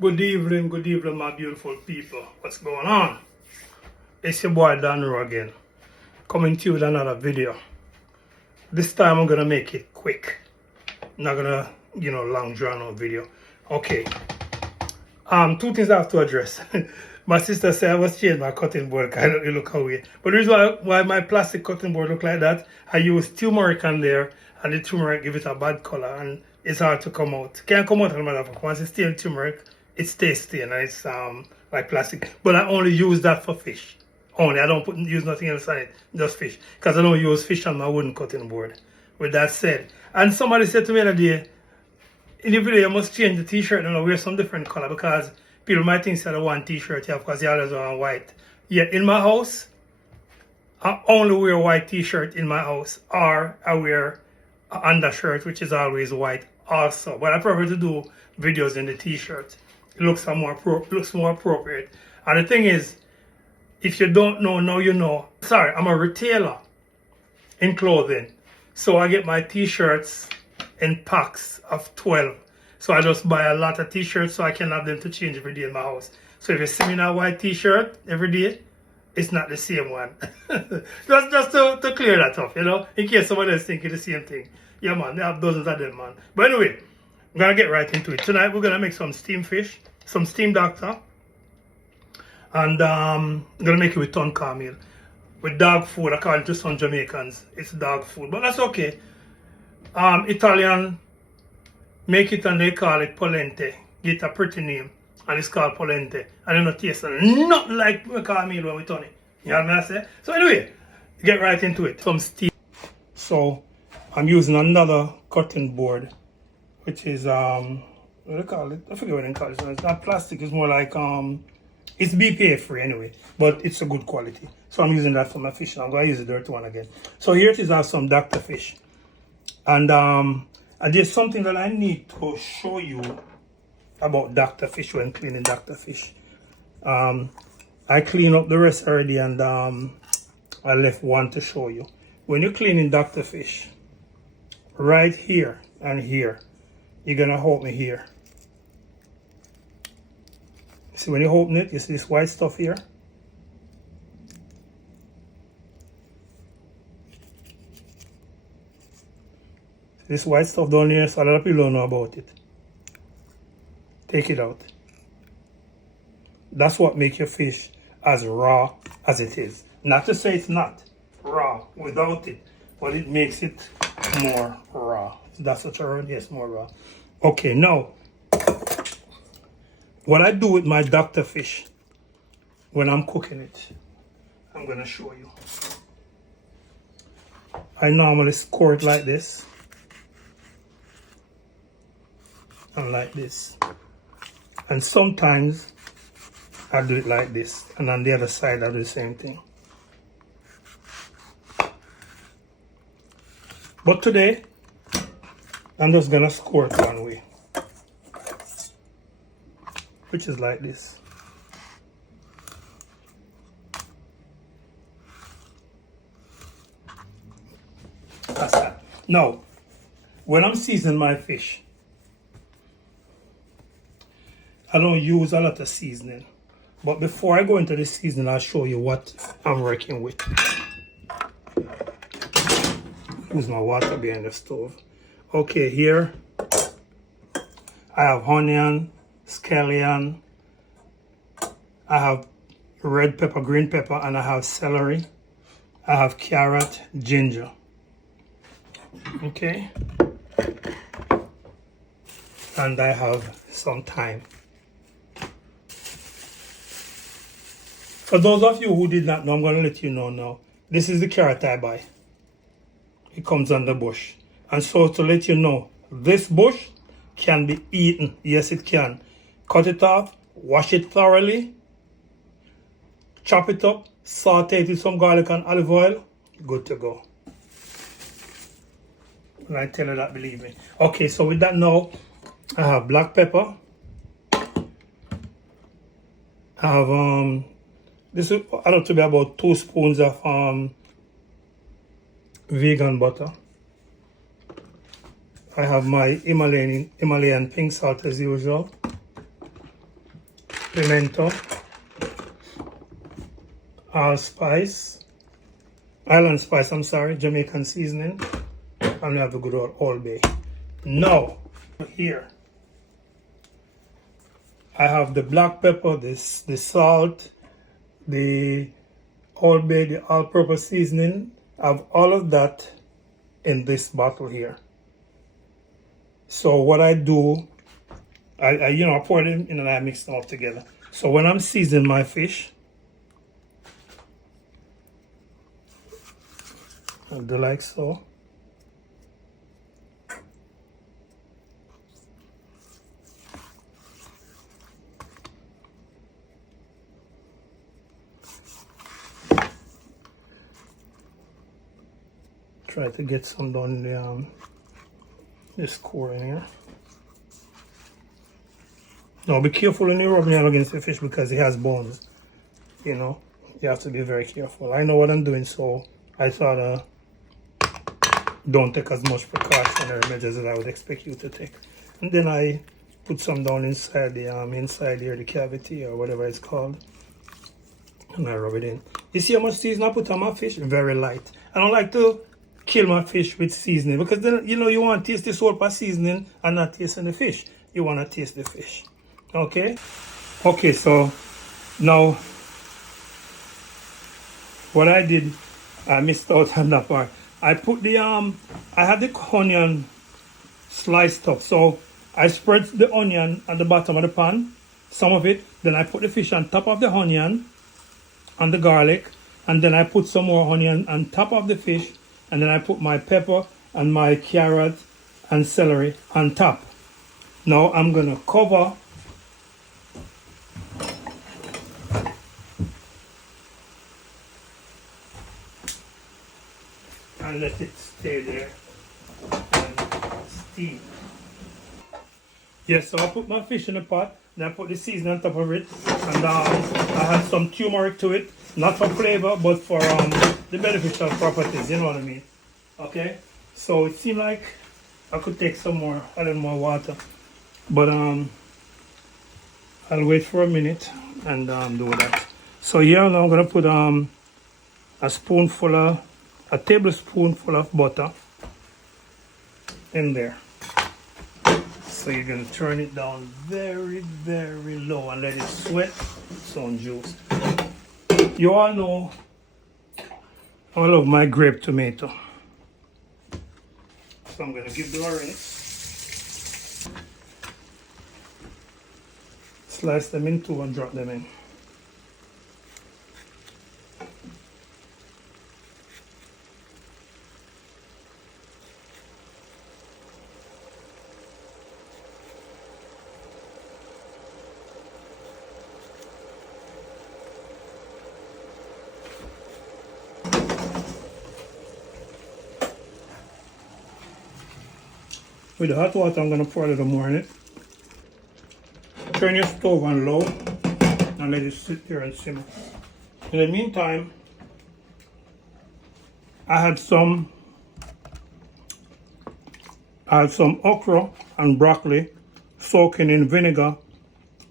Good evening, my beautiful people. What's going on? It's your boy Danro again, coming to you with another video. This time I'm gonna make it quick. I'm not gonna, long drawn out video. Okay. Two things I have to address. My sister said I must change my cutting board because it look away. But the reason why my plastic cutting board look like that, I use turmeric on there, and the turmeric give it a bad color, and it's hard to come out. Can't come out, no matter. Once it's still turmeric, it stays stained, and it's like plastic. But I only use that for fish. Only. I don't use nothing else on it, just fish. Because I don't use fish on my wooden cutting board. With that said, and somebody said to me the other day, in the video, you must change the t-shirt and wear some different color because people might think it's the one t-shirt you have because you always wear white. Yeah, in my house, I only wear white t-shirt in my house, or I wear an undershirt which is always white also. But I prefer to do videos in the t-shirt. It looks more appropriate. And the thing is, if you don't know, now you know. Sorry, I'm a retailer in clothing. So I get my t-shirts in packs of 12. So I just buy a lot of t-shirts so I can have them to change every day in my house. So if you see me in a white t-shirt every day, it's not the same one. just to clear that up, in case somebody else thinking the same thing. Yeah, man, they have dozens of them, man. But anyway, I'm going to get right into it. Tonight, we're going to make some steamed fish, some steamed doctor. And I'm going to make it with ton caameel. With dog food, according to some Jamaicans, it's dog food. But that's okay. Italian make it and they call it polente. Get a pretty name. And it's called polente. And it don't taste nothing like caameel when we turn it. You know what I say? So anyway, get right into it. Some steam. So I'm using another cutting board, which is what do they call it? I forget what they call it. It's not plastic, it's more like it's BPA free anyway, but it's a good quality. So I'm using that for my fish. I'm going to use the dirty one again. So here it is, I have some Dr. Fish. And there's something that I need to show you about Dr. Fish when cleaning Dr. Fish. I clean up the rest already, and I left one to show you. When you're cleaning Dr. Fish, right here and here, you're going to hold me here. See, when you open it, you see this white stuff here? This white stuff down here, so a lot of people don't know about it. Take it out. That's what makes your fish as raw as it is. Not to say it's not raw without it, but it makes it more raw. That's what you're, yes, more raw. Okay, now, what I do with my Dr. Fish when I'm cooking it, I'm going to show you. I normally score it like this. And like this. And sometimes I do it like this. And on the other side I do the same thing. But today, I'm just going to score it one way. Which is like this. That's that. Now, when I'm seasoning my fish, I don't use a lot of seasoning. But before I go into the seasoning, I'll show you what I'm working with. Use my water behind the stove. Okay, here I have onion, scallion, I have red pepper, green pepper, and I have celery. I have carrot, ginger. Okay. And I have some thyme. For those of you who did not know, I'm going to let you know now. This is the carrot I buy. It comes on the bush. And so to let you know, this bush can be eaten. Yes, it can. Cut it off, wash it thoroughly, chop it up, saute it with some garlic and olive oil. Good to go. When I tell you that, believe me. Okay, so with that now, I have black pepper. I have this is added to be about 2 spoons of vegan butter. I have my Himalayan pink salt as usual. pimento, allspice, island spice, I'm sorry, Jamaican seasoning, and we have the good old bay. Now, here, I have the black pepper, the salt, the old bay, the all-purpose seasoning. I have all of that in this bottle here. So what I do, I pour it in and I mix them up together. So when I'm seasoning my fish, I'll do like so. Try to get some down in this core in here. Now be careful when you're rubbing it against the fish because it has bones. You know, you have to be very careful. I know what I'm doing, so I thought don't take as much precautionary measures as I would expect you to take. And then I put some down inside the inside here, the cavity or whatever it's called, and I rub it in. You see how much seasoning I put on my fish? Very light. I don't like to kill my fish with seasoning because then you want to taste the salt by seasoning and not tasting the fish. You want to taste the fish. Okay, so now what I did, I missed out on that part. I put the I had the onion sliced up, so I spread the onion at the bottom of the pan, some of it, then I put the fish on top of the onion and the garlic, and then I put some more onion on top of the fish, and then I put my pepper and my carrot and celery on top. Now I'm gonna cover and let it stay there and steam. Yes, so I put my fish in the pot, then I put the seasoning on top of it, and I had some turmeric to it, not for flavor, but for the beneficial properties, you know what I mean? Okay, so it seemed like I could take some more, a little more water, but I'll wait for a minute and do that. So here now I'm gonna put a tablespoonful of butter in there. So you're gonna turn it down very, very low and let it sweat some juice. You all know I love my grape tomato. So I'm gonna give them a rinse. Slice them in two and drop them in. With the hot water, I'm going to pour a little more in it. Turn your stove on low and let it sit there and simmer. In the meantime, I had some okra and broccoli soaking in vinegar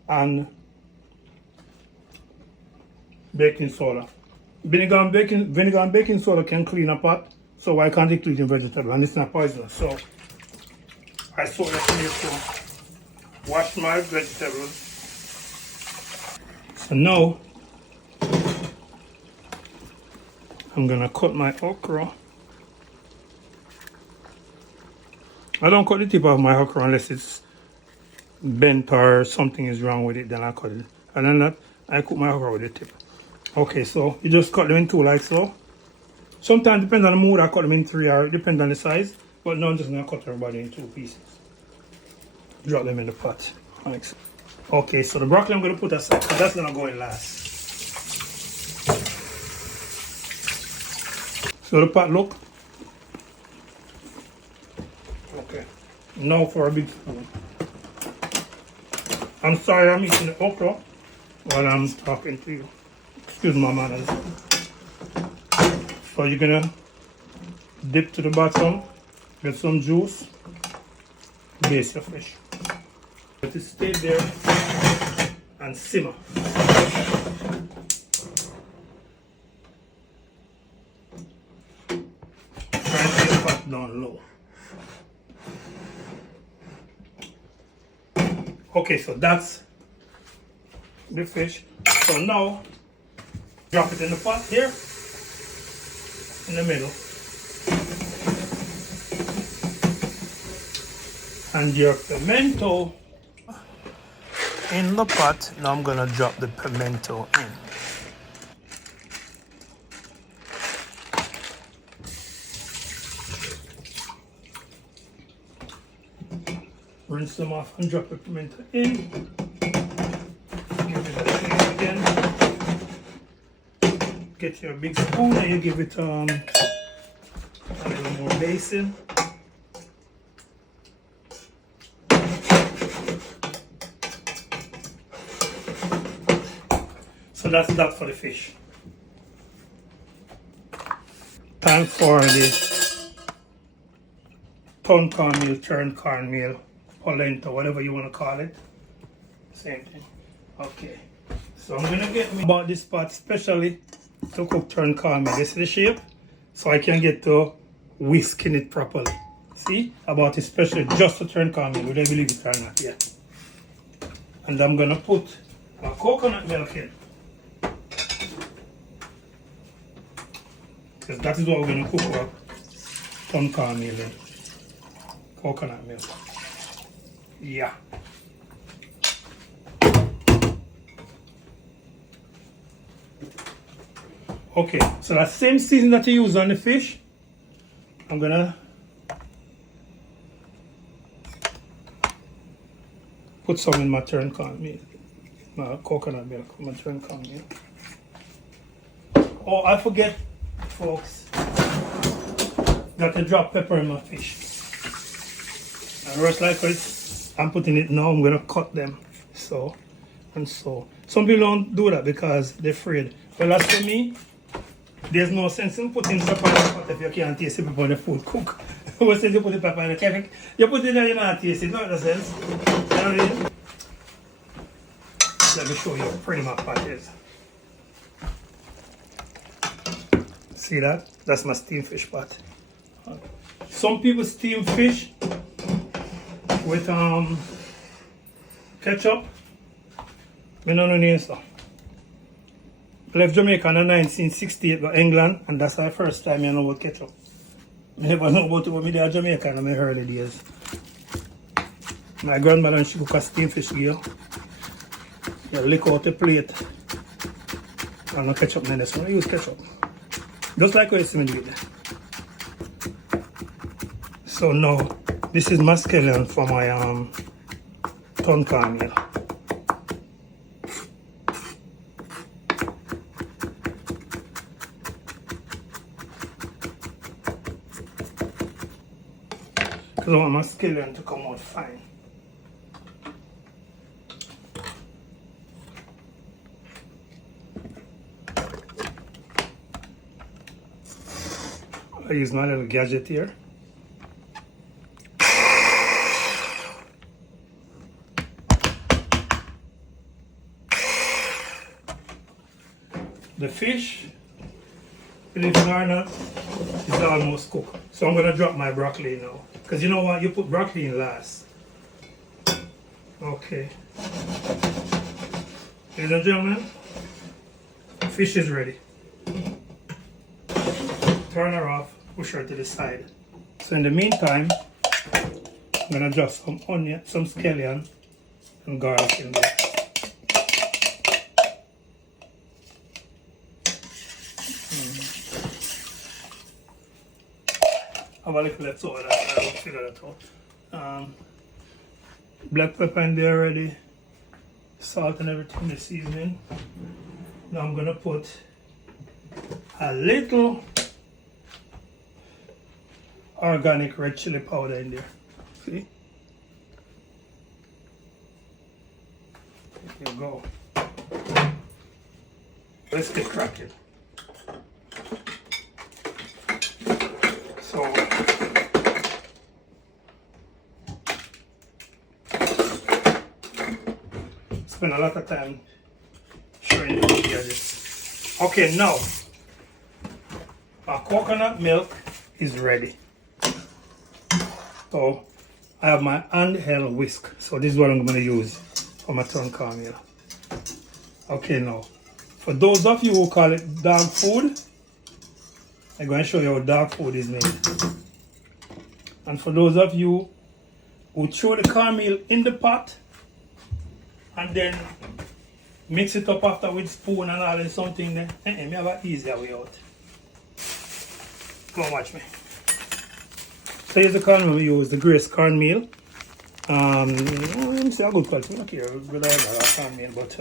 and baking soda. Vinegar and baking soda can clean a pot, so why can't it clean in vegetable? And it's not poisonous. So I soak it in here to wash my vegetables. So now I'm gonna cut my okra. I don't cut the tip of my okra unless it's bent or something is wrong with it, then I cut it. And then that I cook my okra with the tip. Okay, so you just cut them in two like so. Sometimes depending on the mood I cut them in three, or it depends on the size. But now I'm just gonna cut everybody in two pieces. Drop them in the pot. Thanks. Okay, so the broccoli I'm gonna put aside because that's gonna go in last. So the pot look. Okay. Now for a big spoon. I'm sorry I'm eating the okra while I'm talking to you. Excuse my manners. So you're gonna dip to the bottom, get some juice, baste your fish. Let it stay there and simmer. Try and keep the pot down low. Okay, so that's the fish. So now, drop it in the pot here, in the middle. And your pimento in the pot. Now I'm gonna drop the pimento in. Rinse them off and drop the pimento in. Give it a shake again. Get your big spoon and you give it a little more basin. So that's that for the fish. Time for the pound cornmeal, turned cornmeal, polenta, whatever you want to call it. Same thing. Okay. So I'm gonna get me about this pot specially to cook turned cornmeal. You see the shape? So I can get to whisking it properly. See? About especially just to turn cornmeal, whether you believe it or not. Yeah. And I'm gonna put my coconut milk in. Because that is what we're going to cook our turned cornmeal in. Coconut milk. Yeah. Okay, so that same seasoning that you use on the fish, I'm going to put some in my turned cornmeal. My coconut milk, my turned cornmeal. Oh, I forget, folks, got to drop pepper in my fish. And just like it, I'm putting it now, I'm going to cut them. So, and so. Some people don't do that because they're afraid. Well, as for me, there's no sense in putting pepper in the pot if you can't taste the pepper in the food cook. What says you put the pepper in the ketchup? You put it there, you don't taste it, don't make sense. You know what I mean? Let me show you how pretty my pot is. See that? That's my steamed fish pot. Some people steam fish with ketchup. I don't know so. I left Jamaica in 1968 to England, and that's the first time I know about ketchup. I never know about it when I was in Jamaica in my early days. My grandmother, she cooked a steamed fish here. You lick out the plate. And no ketchup in this one. I use ketchup. Just like what you see me do it. So now, this is my scallion for my turned cornmeal. Because I want my scallion to come out fine. I use my little gadget here. The fish, believe it or not, is almost cooked. So I'm going to drop my broccoli now. Because you know what? You put broccoli in last. Okay. Ladies and gentlemen, fish is ready. Turn her off, push her to the side. So in the meantime, I'm going to drop some onion, some scallion and garlic in there. Have a little left over that, I will figure that out. Black pepper in there already, salt and everything, the seasoning. Now I'm going to put a little organic red chili powder in there. See? There you go. Let's get cracking. So, spend a lot of time showing you this. Okay, now our coconut milk is ready. So I have my handheld whisk. So this is what I'm going to use for my turn caameel. Okay, now for those of you who call it dog food, I'm going to show you how dog food is made. And for those of you who throw the cornmeal in the pot and then mix it up after with spoon and all and something there, me have an easier way out. Come on, watch me. So here's the cornmeal we use, the Grace cornmeal. It's a good quality. I don't care whether I have cornmeal, but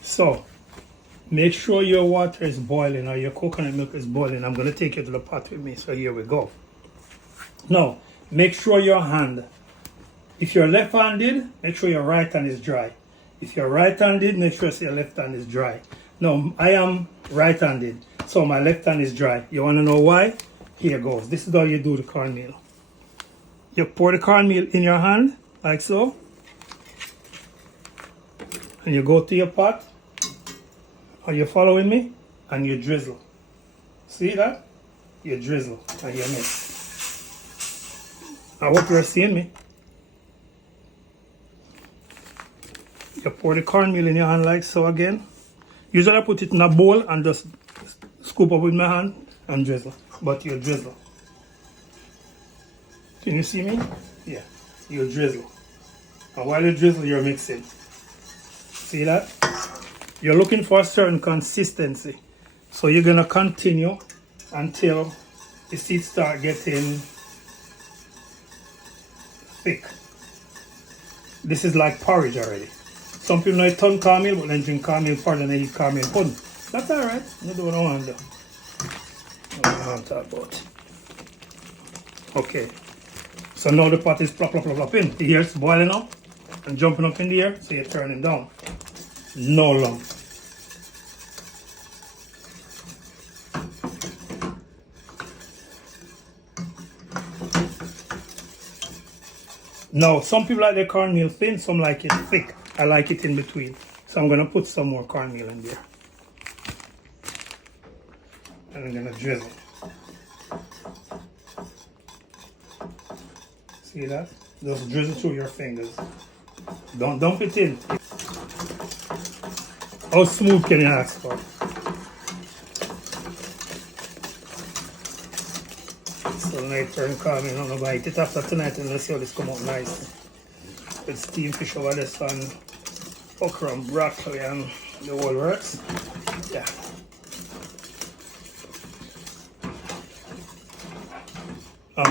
so make sure your water is boiling or your coconut milk is boiling. I'm going to take you to the pot with me. So here we go. Now, make sure your hand, if you're left-handed, make sure your right hand is dry. If you're right-handed, make sure your left hand is dry. Now, I am right-handed, so my left hand is dry. You want to know why? Here goes. This is how you do the cornmeal. You pour the cornmeal in your hand, like so. And you go to your pot. Are you following me? And you drizzle. See that? You drizzle and you mix. I hope you're seeing me. You pour the cornmeal in your hand like so again. Usually I put it in a bowl and just scoop up with my hand and drizzle. But you drizzle. Can you see me? Yeah. You drizzle. And while you drizzle, you're mixing. See that? You're looking for a certain consistency. So you're going to continue until the seeds start getting thick. This is like porridge already. Some people like turn caameel, but then drink caameel porridge and then eat caameel pudding. That's alright. You do what I want to do. What I want to talk about. Okay. So now the pot is plop, plop, plop, plop in. The air's boiling up and jumping up in the air, so you're turning down. No lump. Now, some people like their cornmeal thin, some like it thick. I like it in between. So I'm going to put some more cornmeal in there. And I'm going to drizzle. See that? Just drizzle through your fingers. Don't dump it in. How smooth can you ask for? So night turn caameel, I'm gonna bite it after tonight and let's see how this come out nice. With steamed fish over this and okra and broccoli and the whole works. Yeah.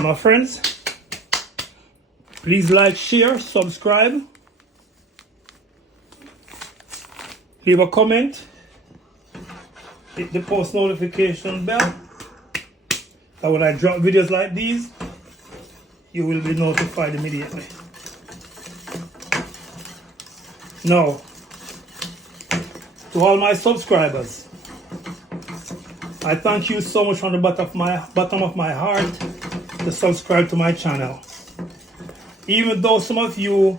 My friends, please like, share, subscribe. Leave a comment, hit the post notification bell, and when I drop videos like these, you will be notified immediately. Now, to all my subscribers, I thank you so much from the bottom of my heart to subscribe to my channel. Even though some of you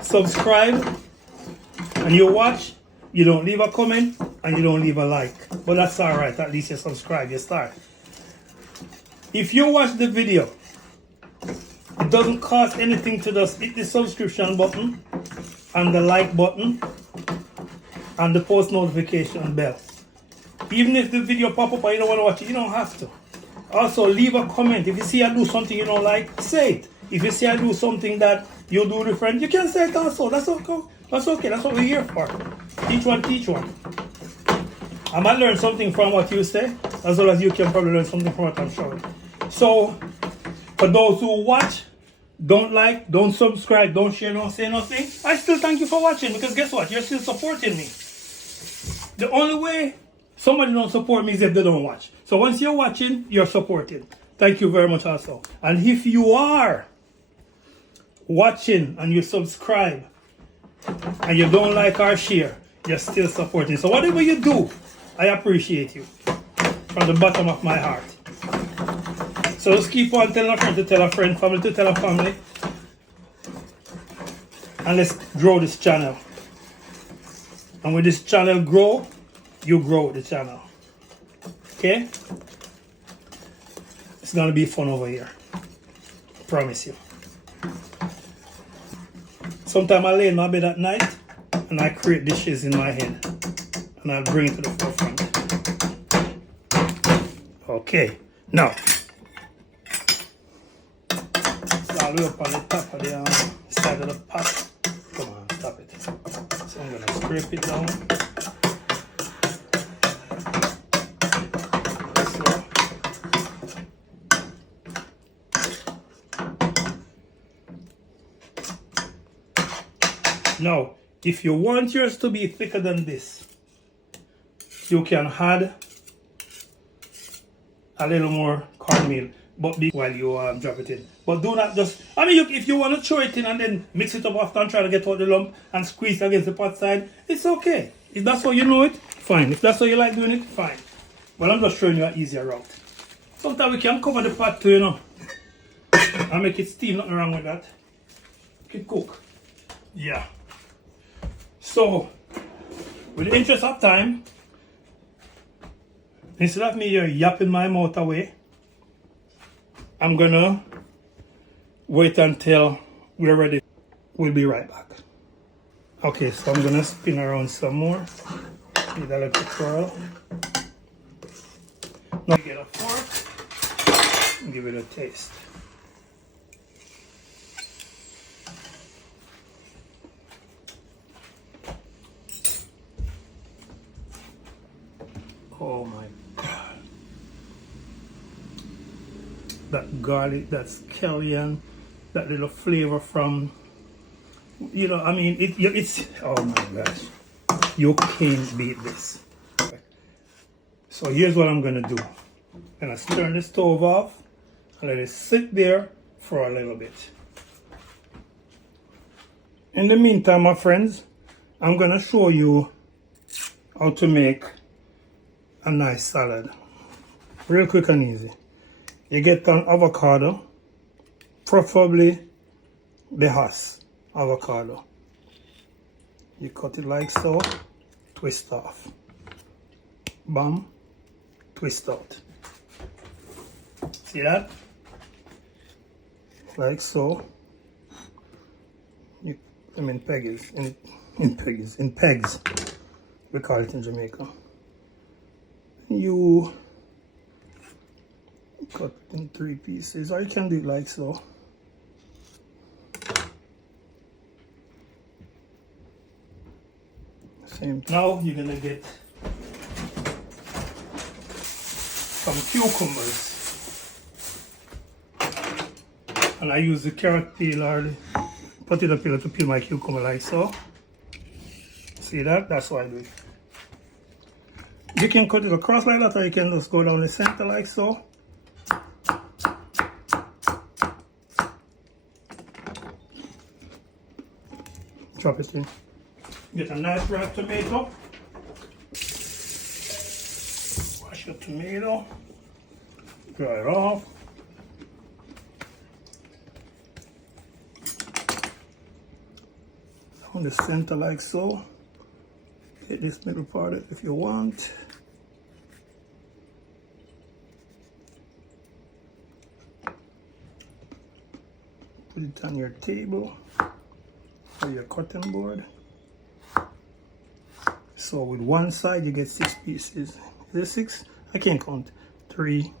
subscribe and you watch, you don't leave a comment and you don't leave a like. But that's alright, at least you subscribe, you start. If you watch the video, it doesn't cost anything to just hit the subscription button and the like button and the post notification bell. Even if the video pop up and you don't want to watch it, you don't have to. Also, leave a comment. If you see I do something you don't like, say it. If you see I do something that you do different, you can say it also. That's okay. That's okay. That's what we're here for. Each one, teach one. I might learn something from what you say, as well as you can probably learn something from what I'm showing. So, for those who watch, don't like, don't subscribe, don't share, don't say nothing, I still thank you for watching, because guess what? You're still supporting me. The only way somebody don't support me is if they don't watch. So once you're watching, you're supporting. Thank you very much also. And if you are watching and you subscribe and you don't like or share, you're still supporting. So whatever you do, I appreciate you from the bottom of my heart. So just keep on telling a friend to tell a friend, family to tell a family. And let's grow this channel. And when this channel grow, you grow the channel. Okay? It's gonna be fun over here. Promise you. Sometimes I lay in my bed at night and I create dishes in my head. And I'll bring it to the forefront. Okay. Now, it's all the way up on the top of the side of the pot. Come on, stop it. So I'm gonna scrape it down. Now, if you want yours to be thicker than this, you can add a little more cornmeal, but while you drop it in. But do not just, I mean, if you want to throw it in and then mix it up after and try to get out the lump and squeeze against the pot side, it's okay. If that's how you know it, fine. If that's how you like doing it, fine. But I'm just showing you an easier route. Sometimes we can cover the pot too, you know, and make it steam. Nothing wrong with that. Make it cook. Yeah. So, with the interest of time, instead of me here yapping my mouth away, I'm gonna wait until we're ready. We'll be right back. Okay, so I'm gonna spin around some more. Need a little twirl. Now get a fork and give it a taste. Oh my God. That garlic, that scallion, that little flavor from, you know, I mean, it's, oh my gosh. You can't beat this. So here's what I'm gonna do. I'm gonna turn the stove off and let it sit there for a little bit. In the meantime, my friends, I'm gonna show you how to make a nice salad. Real quick and easy. You get an avocado, preferably the Hass avocado. You cut it like so, twist off. Bam, twist out. See that? Like so. I mean pegs, in pegs. We call it in Jamaica. You cut it in 3 pieces, or you can do it like so. Same. Now you're gonna get some cucumbers, and I use the carrot peel or the potato peeler to peel my cucumber like so. See that? That's what I do. You can cut it across like that, or you can just go down the center like so. Drop it in. Get a nice ripe tomato. Wash your tomato. Dry it off. Down the center like so. Get this middle part if you want. Put it on your table or your cutting board. So with one side you get 6 pieces. Is it 6? I can't count. 3,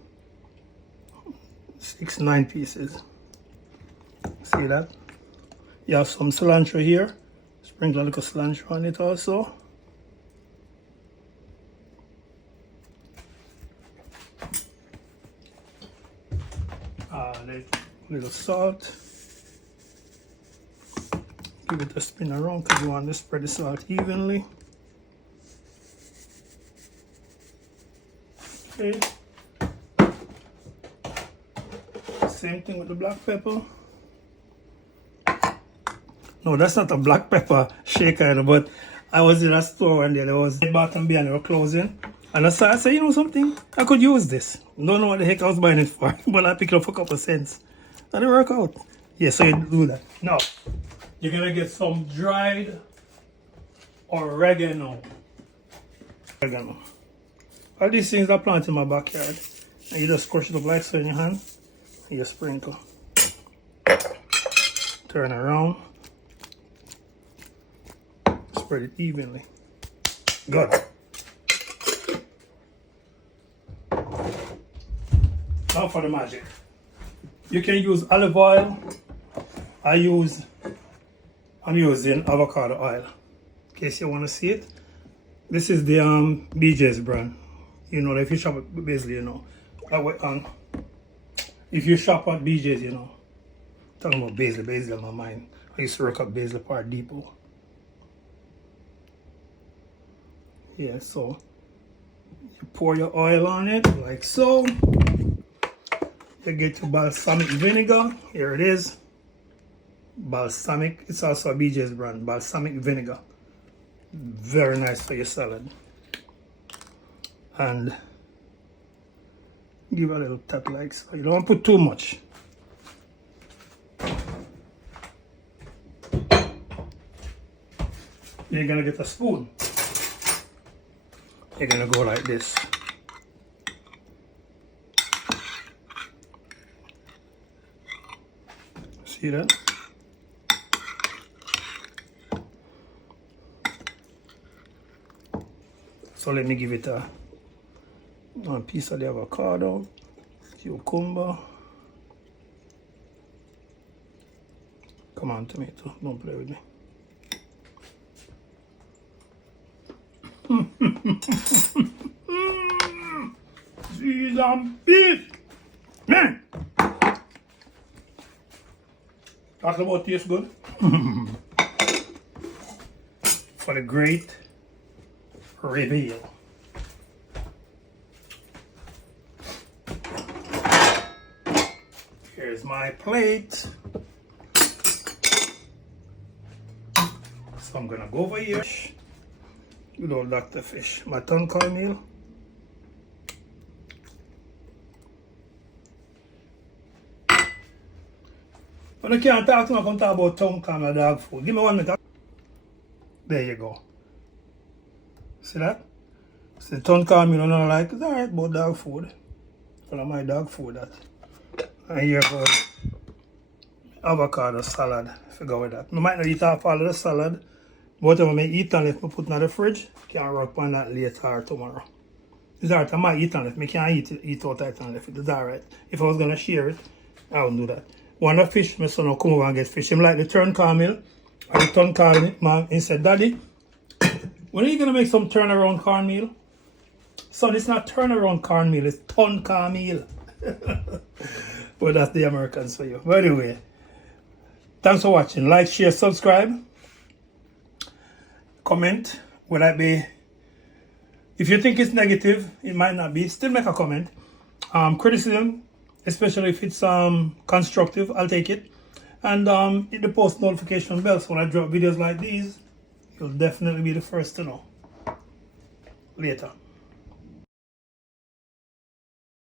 6, 9 pieces. See that? You have some cilantro here. Sprinkle a little cilantro on it also. A little salt. Give it a spin around because you want to spread the salt evenly. Okay. Same thing with the black pepper. No, that's not a black pepper shaker, but I was in a store and there was a Bath and Beyond, they were closing, And I said, you know something? I could use this. Don't know what the heck I was buying it for, but I picked it up for a couple of cents. And it worked out. Yeah, so you do that. Now, you're gonna get some dried oregano. All these things I plant in my backyard. And you just crush it up like so in your hand. And you sprinkle. Turn around. Spread it evenly. Good. Now for the magic. You can use olive oil. I'm using avocado oil. In case you want to see it. This is the BJ's brand. You know, if you shop at Basil, you know. If you shop at BJ's, you know. Talking about Basil in my mind. I used to work at Basil Park Depot. Yeah, so you pour your oil on it like so. You get your balsamic vinegar. Here it is. Balsamic. It's also a BJ's brand. Balsamic vinegar. Very nice for your salad. And give a little tap like so. You don't want to put too much. You're gonna get a spoon. You're gonna go like this. See that? So let me give it a piece of the avocado, cucumber. Come on, tomato, don't play with me. Cheese and beef. Man. Talk about taste good. For the great reveal. Here's my plate. So I'm gonna go over here. Good old Dr. Fish. My tongue cornmeal. But I can't talk to me, I can talk about tongue cornmeal dog food. Give me 1 minute. There you go. See that? See, tongue cornmeal I don't like. It's alright about dog food. Well, my dog food that. And here goes avocado salad. Forgot with that. I might not eat off all of the salad. Whatever I eat and left, I put in the fridge. Can't work on that later or tomorrow. It's alright, I might eat and left. I can't eat out it and left. It's alright. If I was gonna share it, I wouldn't do that. One of the fish, my son will come over and get fish. Him like the turn caameel or the tongue cornmeal. Man, he said, Daddy, when are you gonna make some turnaround cornmeal? Son, it's not turnaround cornmeal, it's tongue caameel. But that's the Americans for you. By the way, thanks for watching. Like, share, subscribe. Comment. Will that be? If you think it's negative, it might not be. Still make a comment. Criticism, especially if it's constructive, I'll take it. And hit the post notification bell so when I drop videos like these, you'll definitely be the first to know. Later.